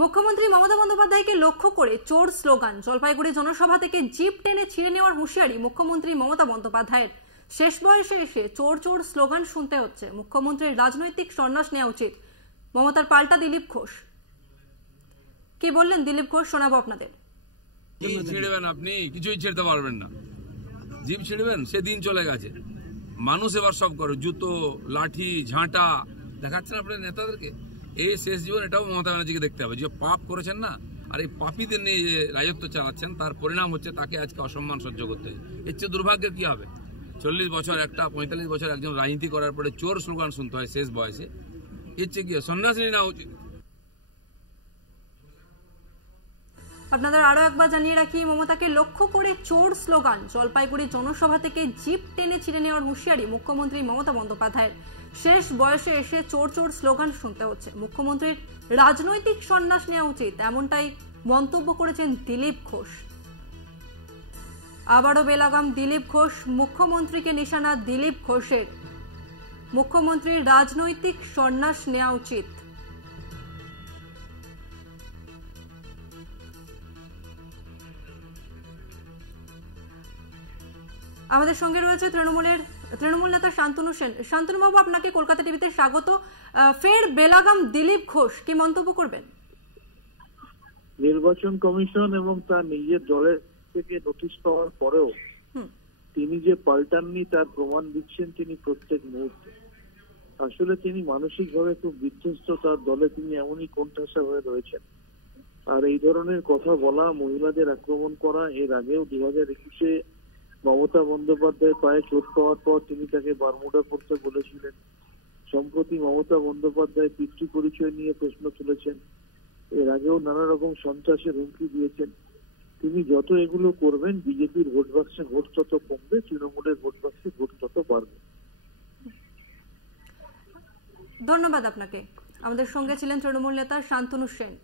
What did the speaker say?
মুখ্যমন্ত্রী মমতা বন্দ্যোপাধ্যায়কে লক্ষ্য করে চোর স্লোগান, জলপাইগুড়ি জনসভা থেকে জিপ টেনে ছিঁড়ে নেওয়ার হুঁশিয়ারি মুখ্যমন্ত্রী মমতা বন্দ্যোপাধ্যায়ের। শেষ বয়সে এসে চোর চোর স্লোগান শুনতে হচ্ছে, মুখ্যমন্ত্রীর রাজনৈতিক সন্ন্যাস নেওয়া উচিত। মমতার পাল্টা দিলীপ ঘোষ। কি বললেন দিলীপ ঘোষ, শোনাবো আপনাদের। ছিঁড়বেন আপনি, কিছুই ছিঁড়তে পারবেন না। জিপ ছিঁড়বেন, সেদিন চলে গেছে। মানুষ এবার সব করে, জুতো, লাঠি, ঝাঁটা দেখাচ্ছেন আপনার নেতাদেরকে। এই শেষ জীবন এটাও মমতা ব্যানার্জিকে দেখতে হবে, যে পাপ করেছেন না, আর এই পাপীদের নিয়ে যে রাজত্ব চালাচ্ছেন, তার পরিণাম হচ্ছে তাকে আজকে অসম্মান সহ্য করতে হয়। এর চেয়ে দুর্ভাগ্যের কি হবে? 40 বছর একটা 45 বছর একজন রাজনীতি করার পরে চোর স্লোগান শুনতে হয় শেষ বয়সে। এর চেয়ে কি সন্ন্যাসী নেওয়া উচিত। আপনাদের আরো একবার জানিয়ে রাখি, মমতাকে লক্ষ্য করে চোর স্লোগান, জলপাইগুড়ি জনসভা থেকে জিপ টেনে ছিঁড়ে নেওয়ার হুঁশিয়ারি মুখ্যমন্ত্রী মমতা বন্দ্যোপাধ্যায়ের। শেষ বয়সে এসে চোর চোর স্লোগান শুনতে হচ্ছে, মুখ্যমন্ত্রীর রাজনৈতিক সন্ন্যাস নেওয়া উচিত, এমনটাই মন্তব্য করেছেন দিলীপ ঘোষ। আবারও বেলাগাম দিলীপ ঘোষ, মুখ্যমন্ত্রীকে নিশানা দিলীপ ঘোষের। মুখ্যমন্ত্রীর রাজনৈতিক সন্ন্যাস নেওয়া উচিত। আমাদের সঙ্গে রয়েছে তৃণমূল নেতা শান্তনু সেন। শান্তনু বাবু, আপনাকে কলকাতা টিভিতে স্বাগত। ফের বেলাগাম দিলীপ ঘোষ, কি মন্তব্য করবেন? নির্বাচন কমিশন এবং তার নিজের দলের থেকে নোটিশ পাওয়ার পরেও তিনি যে পাল্টাননি তার প্রমাণ দিচ্ছেন তিনি প্রত্যেক মুহূর্তে। আসলে তিনি মানসিকভাবে খুব বিধ্বস্ত, তার দলে তিনি এমনই কোণঠাসা হয়ে রয়েছেন। আর এই ধরনের কথা বলা, মহিলাদের আক্রমণ করা, এর আগেও 2021-এ মমতা বন্দ্যোপাধ্যায় পায়ে চোট পাওয়ার পর তিনি তাকে বারমুডা পড়তে বলেছিলেন। সম্প্রতি মমতা বন্দ্যোপাধ্যায় পিতৃ পরিচয় নিয়ে প্রশ্ন তুলেছেন। এর আগেও নানা রকম সন্ত্রাসের হুমকি দিয়েছেন। তিনি যত এগুলো করবেন, বিজেপির ভোট বাক্সে ভোট তত কমবে, তৃণমূলের ভোট বাক্সে ভোট তত বাড়বে। ধন্যবাদ আপনাকে। আমাদের সঙ্গে ছিলেন তৃণমূল নেতা শান্তনু সেন।